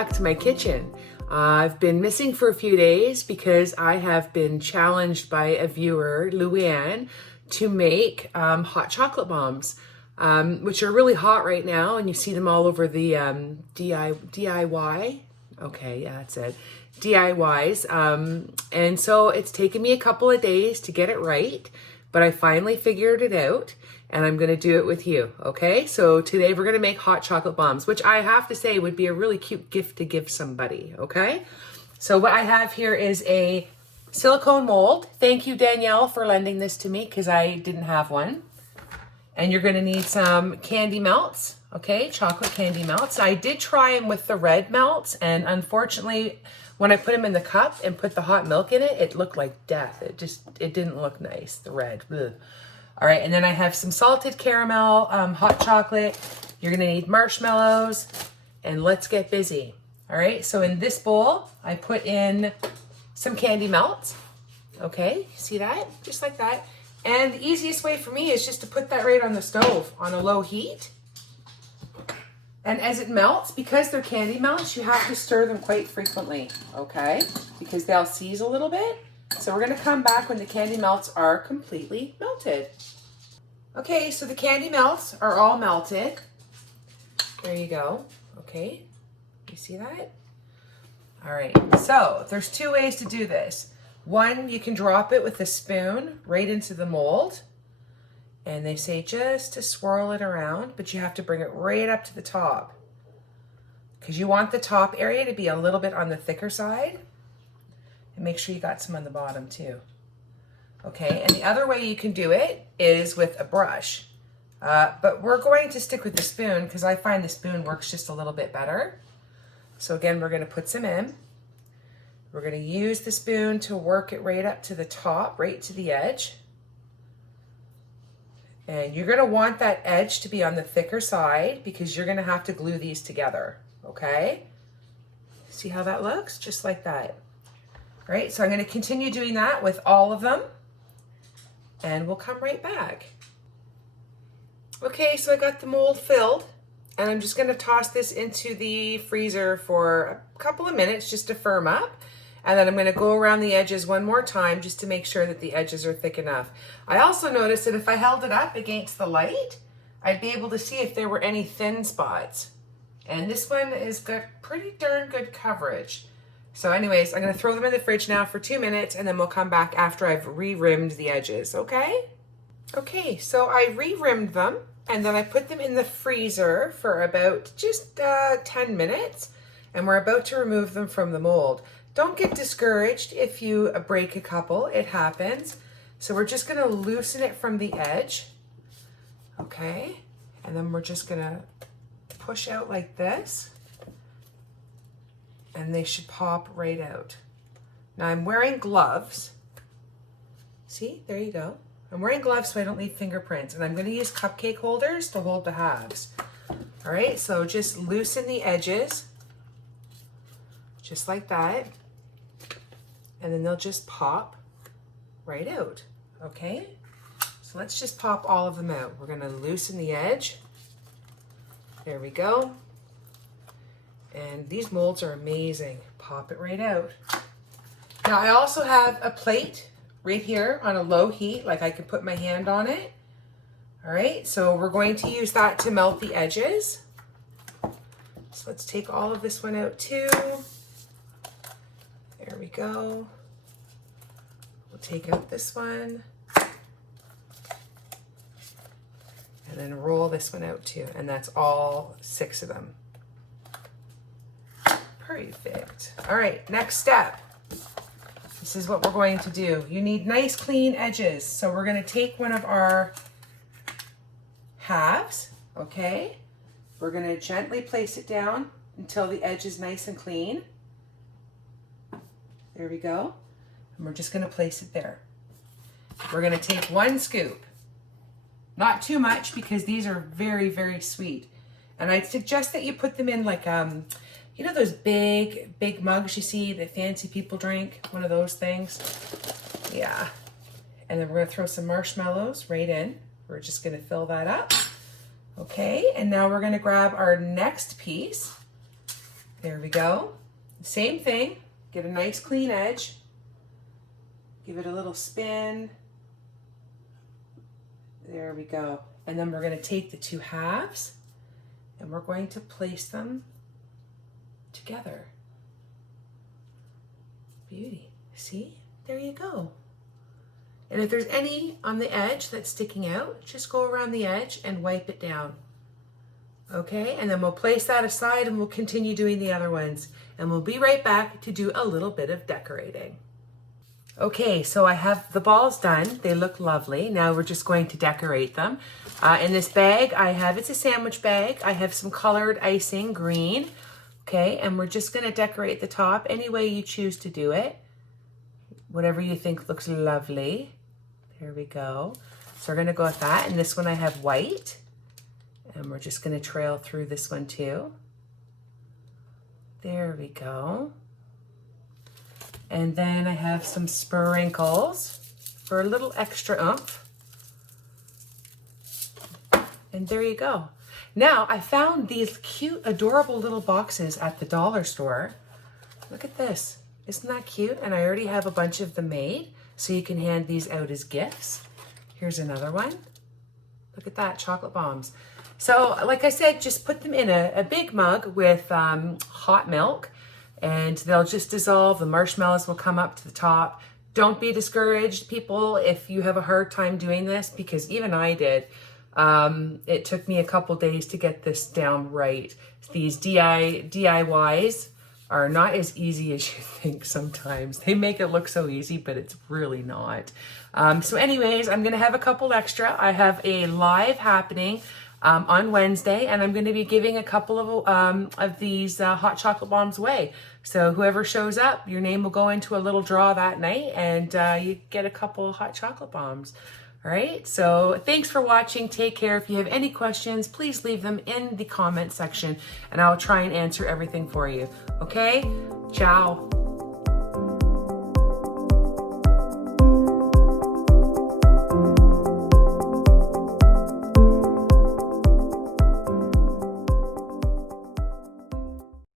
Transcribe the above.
back to my kitchen. I've been missing for a few days because I have been challenged by a viewer, Luann, to make hot chocolate bombs, which are really hot right now, and you see them all over the DIY. Okay, yeah, that's it. DIYs. And so it's taken me a couple of days to get it right, but I finally figured it out. And I'm going to do it with you, okay? So today we're going to make hot chocolate bombs, which I have to say would be a really cute gift to give somebody, okay? So what I have here is a silicone mold. Thank you, Danielle, for lending this to me because I didn't have one. And you're going to need some candy melts, okay? Chocolate candy melts. I did try them with the red melts, and unfortunately, when I put them in the cup and put the hot milk in it, it looked like death. It didn't look nice, the red. Ugh. All right, and then I have some salted caramel, hot chocolate. You're gonna need marshmallows, and let's get busy. All right, so in this bowl, I put in some candy melts. Okay, see that? Just like that. And the easiest way for me is just to put that right on the stove on a low heat. And as it melts, because they're candy melts, you have to stir them quite frequently, okay? Because they'll seize a little bit. So we're gonna come back when the candy melts are completely melted. Okay, so the candy melts are all melted. There you go. Okay, you see that? All right, so there's two ways to do this. One, you can drop it with a spoon right into the mold. And they say just to swirl it around, but you have to bring it right up to the top because you want the top area to be a little bit on the thicker side. And make sure you got some on the bottom too. Okay, and the other way you can do it is with a brush. But we're going to stick with the spoon because I find the spoon works just a little bit better. So again, we're going to put some in. We're going to use the spoon to work it right up to the top, right to the edge. And you're going to want that edge to be on the thicker side because you're going to have to glue these together, okay? See how that looks? Just like that. All right, so I'm going to continue doing that with all of them. And we'll come right back. Okay, so I got the mold filled, and I'm just gonna toss this into the freezer for a couple of minutes just to firm up. And then I'm gonna go around the edges one more time just to make sure that the edges are thick enough. I also noticed that if I held it up against the light, I'd be able to see if there were any thin spots. And this one has got pretty darn good coverage. So anyways, I'm gonna throw them in the fridge now for 2 minutes and then we'll come back after I've re-rimmed the edges, okay? Okay, so I re-rimmed them and then I put them in the freezer for about just 10 minutes and we're about to remove them from the mold. Don't get discouraged if you break a couple, it happens. So we're just gonna loosen it from the edge, okay? And then we're just gonna push out like this. And they should pop right out. Now I'm wearing gloves. See, there you go. I'm wearing gloves so I don't leave fingerprints, and I'm gonna use cupcake holders to hold the halves. All right, so just loosen the edges, just like that, and then they'll just pop right out, okay? So let's just pop all of them out. We're gonna loosen the edge. There we go. And these molds are amazing. Pop it right out. Now I also have a plate right here on a low heat, like I could put my hand on it. All right, so we're going to use that to melt the edges. So let's take all of this one out too. There we go. We'll take out this one. And then roll this one out too. And that's all 6 of them. Perfect. All right, next step. This is what we're going to do. You need nice clean edges. So we're going to take one of our halves, okay? We're going to gently place it down until the edge is nice and clean. There we go. And we're just going to place it there. We're going to take 1 scoop. Not too much because these are very, very sweet. And I'd suggest that you put them in like you know those big mugs you see that fancy people drink? One of those things. Yeah. And then we're going to throw some marshmallows right in. We're just going to fill that up. Okay, and now we're going to grab our next piece There we go. Same thing. Get a nice clean edge. Give it a little spin. There we go. And then we're going to take the two halves and we're going to place them together. Beauty. See? There you go. And if there's any on the edge that's sticking out, just go around the edge and wipe it down. Okay, and then we'll place that aside and we'll continue doing the other ones. And we'll be right back to do a little bit of decorating. Okay, so I have the balls done. They look lovely. Now we're just going to decorate them. In this bag I have, it's a sandwich bag. I have some colored icing, green. Okay, and we're just gonna decorate the top any way you choose to do it. Whatever you think looks lovely. There we go. So we're gonna go with that. And this one I have white. And we're just gonna trail through this one too. There we go. And then I have some sprinkles for a little extra oomph. And there you go. Now I found these cute, adorable little boxes at the dollar store. Look at this. Isn't that cute? And I already have a bunch of them made, so you can hand these out as gifts. Here's another one. Look at that, chocolate bombs. So like I said, just put them in a big mug with hot milk and they'll just dissolve. The marshmallows will come up to the top. Don't be discouraged, people, if you have a hard time doing this, because even I did. It took me a couple days to get this down right. These DIYs are not as easy as you think sometimes. They make it look so easy, but it's really not. So anyways, I'm gonna have a couple extra. I have a live happening on Wednesday, and I'm going to be giving a couple of these hot chocolate bombs away. So whoever shows up, your name will go into a little draw that night, and you get a couple hot chocolate bombs. All right, so thanks for watching. Take care. If you have any questions, please leave them in the comment section, and I'll try and answer everything for you. Okay, ciao.